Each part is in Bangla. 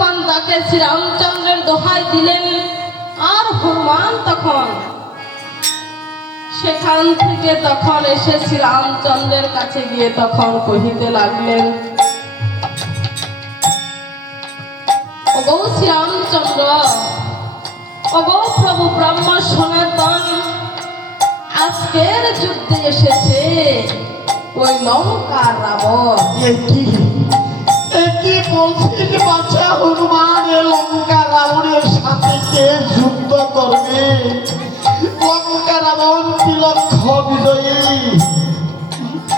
যখন তাকে শ্রীরামচন্দ্রের দোহাই দিলেন, আর হনুমান তখন সেখান থেকে তখন এসে শ্রীরামচন্দ্রের কাছে গিয়ে তখন কহিতে লাগলেন, ওগো শ্রীরামচন্দ্র, ওগো প্রভু ব্রহ্ম সনাতন, আজকের যুদ্ধে এসেছে ওই লঙ্কার রাবণ। কি বলছিস বাচ্চা হনুমান? লঙ্কা রাবণের সাথে কে যুদ্ধ করবে? লঙ্কা রাবণ বিলক্ষ বিজয়ী,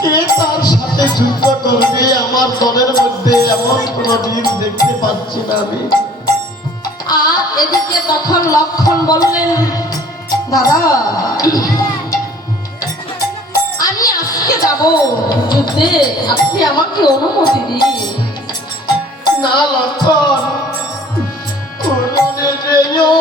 কে তার সাথে যুদ্ধ করবে? আমার দলের মধ্যে এমন কোন দিন দেখতে পাচ্ছি না আমি। আর এদিকে তখন লক্ষণ বললেন, দাদা আমি আজকে যাব যুদ্ধে, আপনি আমাকে অনুমতি দিন। না লক্ষণ, উড়নে যেও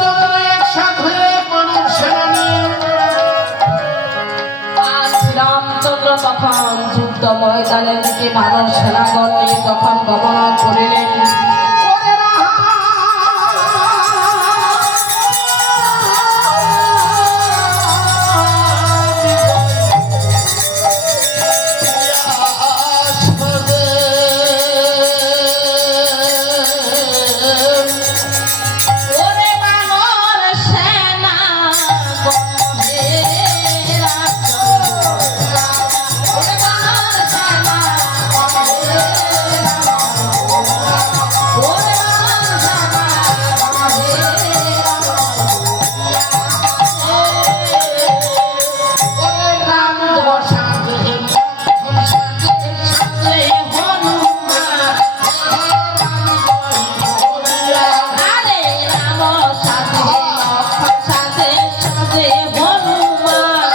রামচন্দ্র একসাথে বানর সেনা নিয়ে আর শ্রীরামচন্দ্র তখন যুদ্ধ ময়দানের দিকে বানর সেনাগণ নিয়ে তখন গমন করিলেন। ওরে রাম ওরে বানর সেনা হে রামচন্দ্র, ওরে বানর সেনা ওরে বানর সেনা ওরে রাম সাজে সাজে হনুমান আরে রাম সাজে লক্ষ্মণ সাজে সাজে হনুমান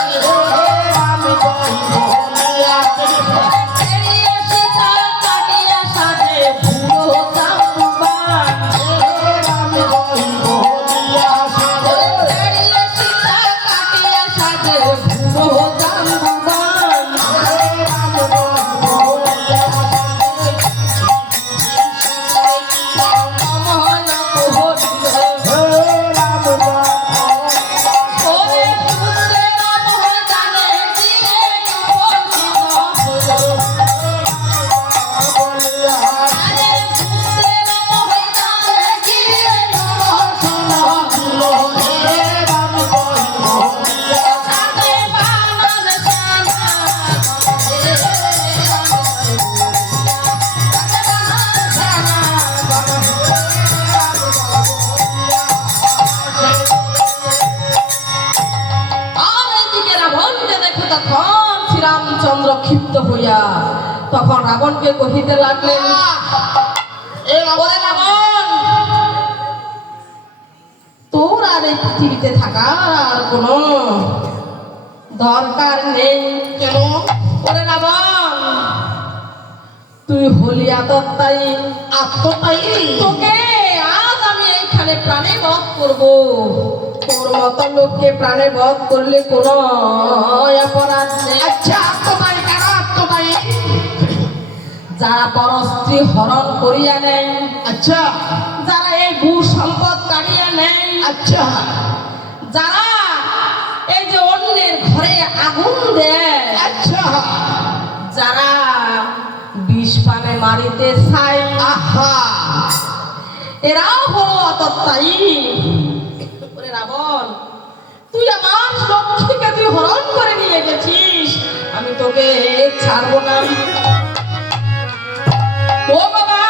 এড়িয়ে সীতা কাটিয়া সাজে বুড়ো জাম্বান, এড়িয়ে সীতা কাটিয়া সাজে বুড়ো জাম্বান। মমন কুহরিল ওরে পুত্রের ময়দানে দিয়ে উপস্থিত হলো। আরে পুত্রের ময়দানে দিয়ে সাথে বানর সেনা আর এইদিকে রাবণকে দেখে তখন শ্রীরামচন্দ্র ক্ষিপ্ত হইয়া তখন রাবণকে কহিতে লাগলেন, ওরে রাবণ, তোর আর এই পৃথিবীতে থাকার আর কোনো দরকার নেই। কেন ওরে রাবণ, তুই হলি আততায়ী, আত্মতায়ী তোকে আজ আমি এইখানে প্রাণে বধ করব। তোর মতো লোককে প্রাণে বধ করলে কোনো অপরাধ নেই। আচ্ছা আত্মতায়ী কারা আত্মতায়ী যারা পরস্ত্রী হরণ করিয়া নেয়, আচ্ছা যারা এই ভূ সম্পদ কাটিয়া নেয়, আচ্ছা যারা এই যে অন্যের ঘরে আগুন দেয়, আচ্ছা যারা বিষ পানে মারিতে চায়, আহা এরাও হলো আততায়ী। ওরে রাবণ, তুই আমার লক্ষ্মীকে তুই হরণ করে নিয়ে গেছিস, আমি তোকে ছাড়বো না। ও বাবা,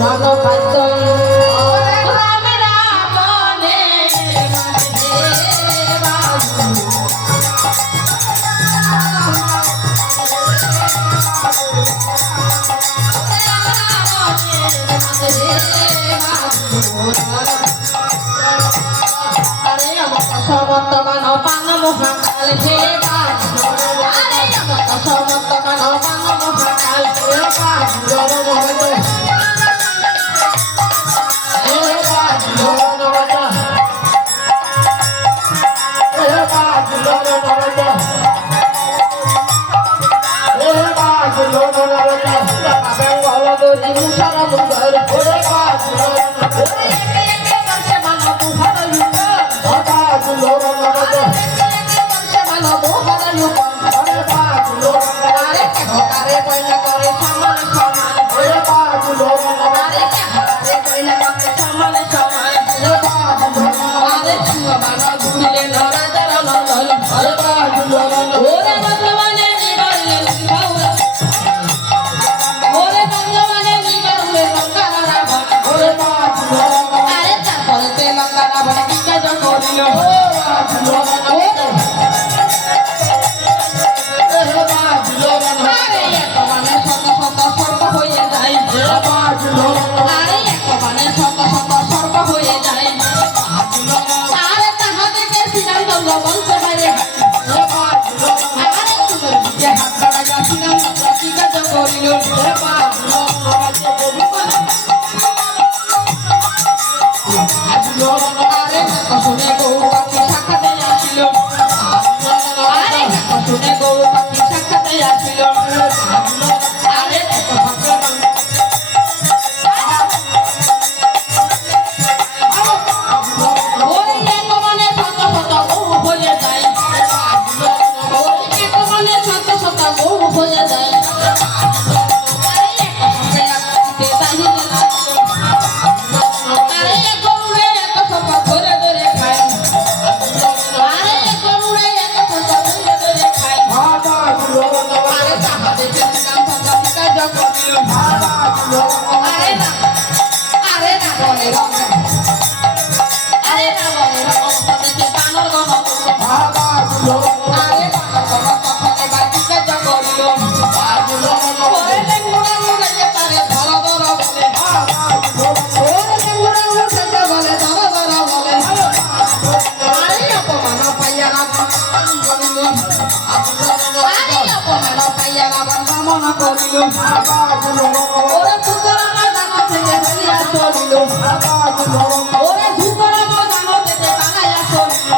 রণপাতন রামে রাবণে মাঝে বাজু। আরে আমার সমস্ত মানব পান মহাকাল হে বাজ, আরে আমার সমস্ত মানব পান মহাকাল হে বাজ। Bye. বলিয়া রাবণ গমন করিল ওরে সুতরাং জানো থেকে ফেলিয়া চলিল ওরে সুতরাং জানো থেকে পালাইয়া চলিল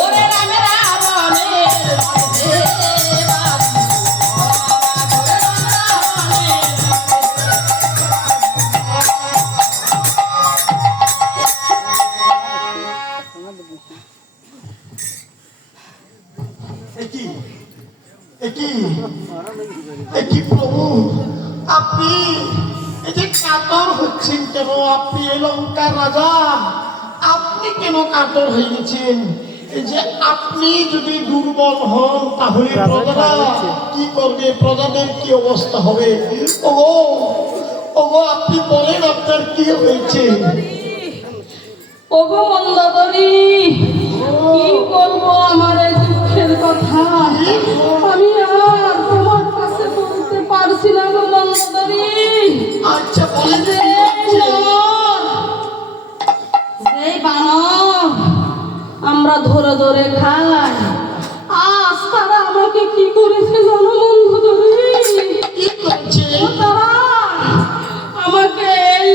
ওরে রামে রাবণের বধে কি প্রভু আপনি এই যে কাতর হচ্ছেন কেন? আপনি এই লঙ্কার রাজা, আপনি কেন কাতর হয়ে গেছেন? এই যে আপনি যদি দুর্বল হন তাহলে প্রজারা কি করবে? প্রজাদের কি অবস্থা হবে? ওগো ওগো আপনি বলেন আপনার কি হয়েছে? ওগো মন্দোদরী, কি বলবো আমার এই দুঃখের কথা? আমি আর তোমার কাছে বলতে পারছি না গো মন্দোদরী। আচ্ছা বলেন। সেই বানর আমরা ধরে ধরে খাই, আজ তারা আমাকে কি করেছে জানো মন্দোদরী? কি করছে? তারা আমাকে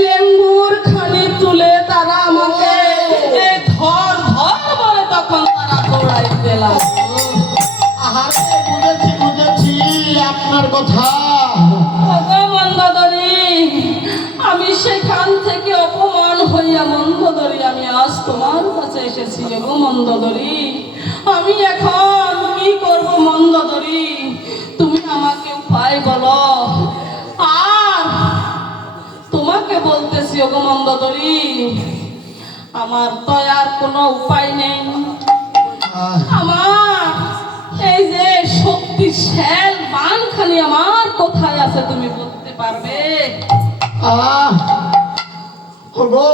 লেম্বুর খানি তুলে তারা আমাকে ধর ধর বলে তখন তারা দৌড়াই পেলাম। আহারে বুঝেছি আপনার কথা। মন্দোদরী, আমি সেখান থেকে অপমান হইয়া মন্দোদরী আমি আজ তোমার কাছে এসেছি গো মন্দোদরী। আমি এখন কি করব মন্দোদরী? তুমি আমাকে উপায় বলো। আর তোমাকে বলতেছি ওগো মন্দোদরী, আমার তো আর কোনো উপায় নেই। আমার এই যে শক্তিশাল বানখানি আমার কোথায় আছে তুমি বলতে পারবে? ওগো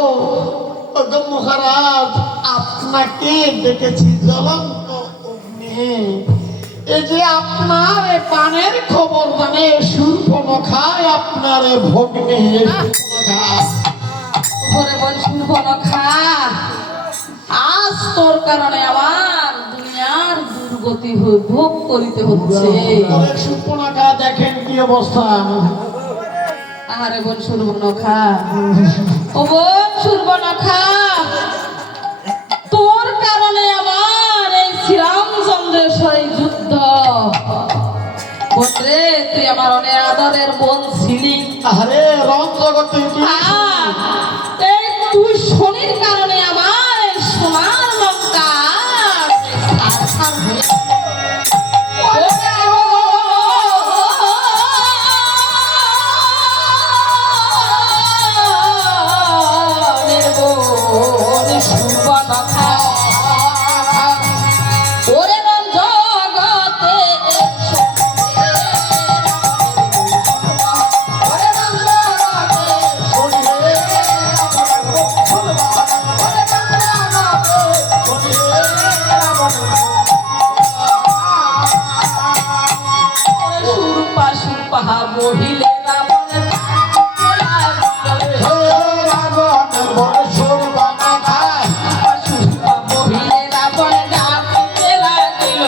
ওগো মহারাজ, আপনাকে দেখেছি জ্বলন্ত অগ্নি। এই যে আপনার এ পানের খবর জানে শূর্পণখায় আপনার ভগ্নি। ঘরে বল শূর্পণখা, আজ তোর কারণে আমার দুনিয়ার দুর্গতি ভোগ করিতে হচ্ছে। শূর্পণখা দেখেন কি অবস্থা। আরে বল শূর্পণখা, ও বল শূর্পণখা, তোর কারণে আমার এই শ্রীরামচন্দ্রের সহিত যুদ্ধ। বলরে তুই আমার অনেক আদরের বোন ছিলি। আরে রং জগতে এই তুই শনির কারণে আমার এই সোনার লঙ্কা ছারখার হয়ে ওরে রং জগতে বহিলে রাবণের বহিলে রাবণ ডাকিতে লাগিল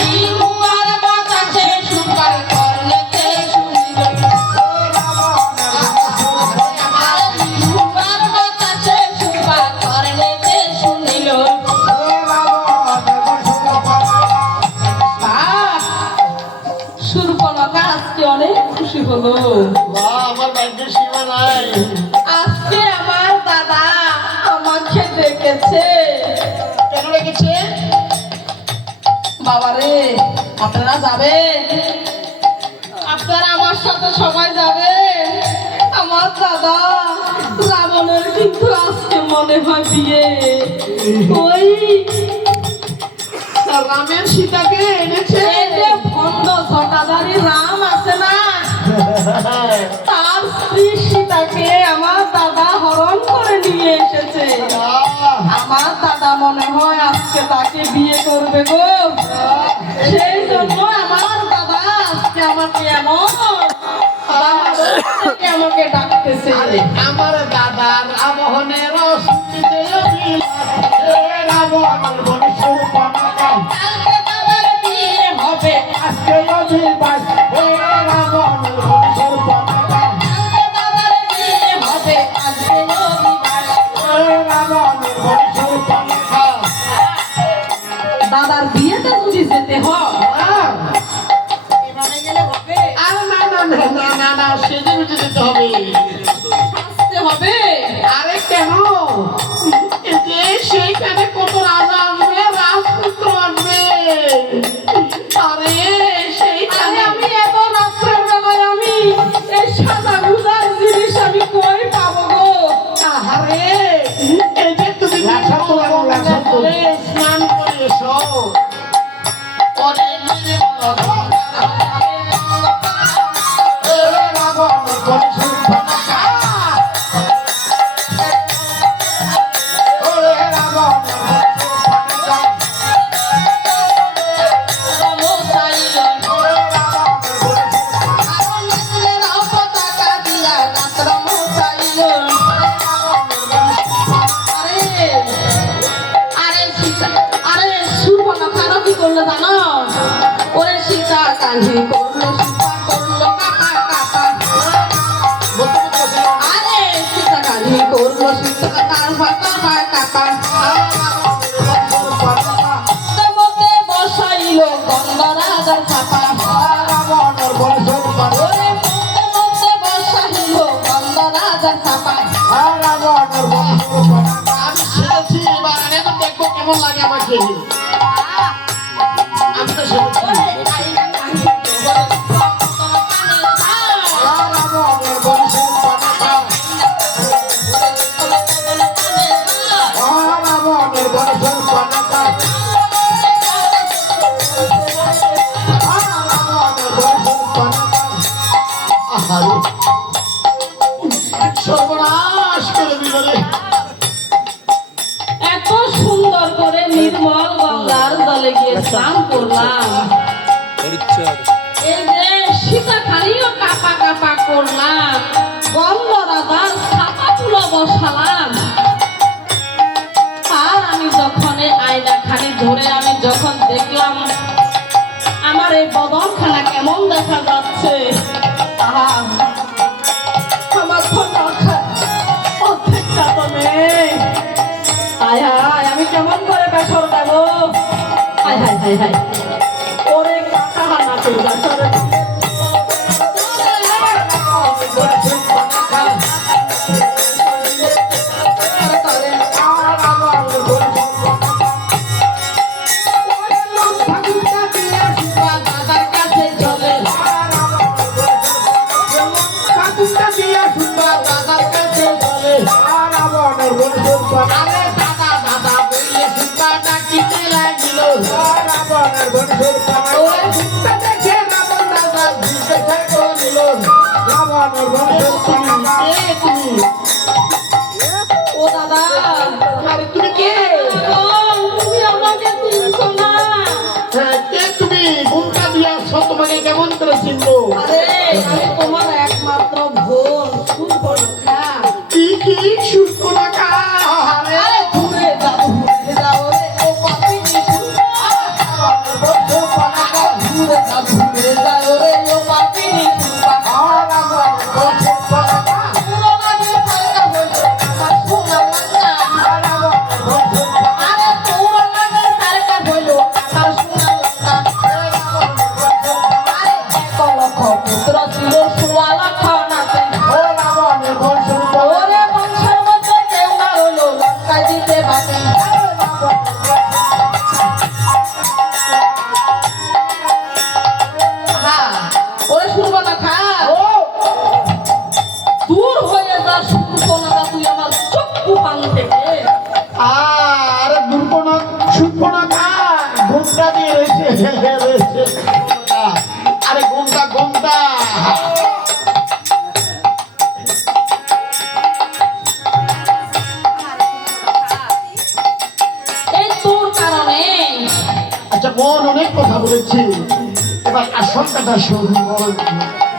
ইউয়ার বাতাসে সুকার করলেতে শুনিল ইউয়ার বাতাসে সুকার করলেতে শুনিল শূর্পণখা আজকে অনেক খুশি হলো। আমার বাড়িতে সীমা নাই। আজকে আমার দাদা আমাকে ডেকেছে। কেন রেখেছে? বাবারে আপনারা যাবেন, আপনারা আমার সাথে সবাই যাবেন। আমার দাদা রাবণের কিন্তু আজকে মনে হয় বিয়ে। ওই রামের সীতাকে এনেছে। এই যে ভণ্ড ছটাধারী রাম আছে না, তার স্ত্রী সীতাকে আমার দাদা হরণ করে নিয়ে এসেছে। আমার দাদা মনে হয় আজকে তাকে বিয়ে করবে গো। সেই জন্য আমার দাদা আজকে আমাকে আমাকে ডাকতেছে। আমার দাদার আবহনের রাবণ অধিবাস হে রাবণের বংশের পতাকা দাদার বিয়ে হবে আজকে অধিবাস। হে রাবণের বংশের পতাকা দাদার বিয়েতে যদি যেতে হয় হ্যাঁ। এভাবে গেলে হবে, আরে না না না না না না সেজে গুজে যেতে হবে আসতে হবে। আরে কেন এই যে সেইখানে কত রাজা আসবে রাজপুত্র আসবে আরে সেইখানে আরে আমি এত রাত্রের বেলায় আমি এই সাদা গুজার জিনিস আমি কই পাবো গো? আরে এই যে তুমি গঙ্গা জলে স্নান করে এসো পরে নিজে বলো, এ রাবণ বংশের পতাকা ওরে রাবণ বংশের পতাকা রমসাইলো ওরে রাবণ বংশের আর লিখলে রাও পতাকা দিয়া রাত রমসাইলো। আরে আরে সীতা, আরে সুবর্ণখা কি করলো জানো? ওরে সীতা কাহি করলো, সীতা করলো কাকা কাকা। আরে সীতা কাহি করলো, সীতা কাকা কাকা। দেবতে বসাইলো গন্ধরাজার ছাপা। ওরে দেবতে বসাইলো গন্ধরাজার ছাপা। কেমন লাগে আমাকে আমি তো শুনছি ওরে কাহিনা কাহি সর্বনাশ করে দিল রে এত সুন্দর করে নির্মল গঙ্গার জলে গিয়ে স্নান করলাম, এই যে সীতা খানিও কাপা কাপা করলাম, গন্ধ রাজার ছাপা তুলো বসালাম। আর আমি যখন এই আয়না খানি ধরে আমি যখন দেখলাম আমার এই বদনখানা কেমন দেখা যাচ্ছে, আহা আমার তো অর্ধেকটা তো নেই। হায় হায় আমি কেমন করে বেসর দেব? হায় হায় হায় হায় ওরে কাকা হানা তুই বেসর দাদার কাছে চলে দাদার কাছে চলে আরে দাদা দাদা বললে সুতা ডাকিতে লাগিল। ওরে সুতা দেখে রাবণ দাদা জিজ্ঞাসা করিল, কে তুমি? ও দাদা আরে তুমি কে তুমি আমাকে চিনছো না? হ্যাঁ, কে তুমি ঘুমটা দিয়ে আসছো তোমাকে কেমন করে চিনবো আরে আমি তোমার একমাত্র বোন সুবর্ণখা। কি সুস্থ আরে আরে ঘুরে যাও রে ও পাপিনি ঘুরে যাও রে ও পাপিনি পুরো লাগে সারকা হইলো আমার সোনা লাগা। আরে পুরো লাগে সারকা হইলো আমার সোনা লাগা। আরে 1 লক্ষ পুত্র ছিল 16 লক্ষ নাতি। ওরে বংশের মধ্যে কেউ না হলো লঙ্কায় দিতে বাকি। হ্যাঁ, ওরে সুবর্ণখা, দূর হয়ে যা সুবর্ণখা, তুই আমার চক্ষু পান থেকে। আরে সুপনা ঘুমটা দিয়ে রয়েছে আরে ঘুমটা এই তোর কারণে আচ্ছা মন অনেক কথা বলেছি এবার আশঙ্কাটা শুরু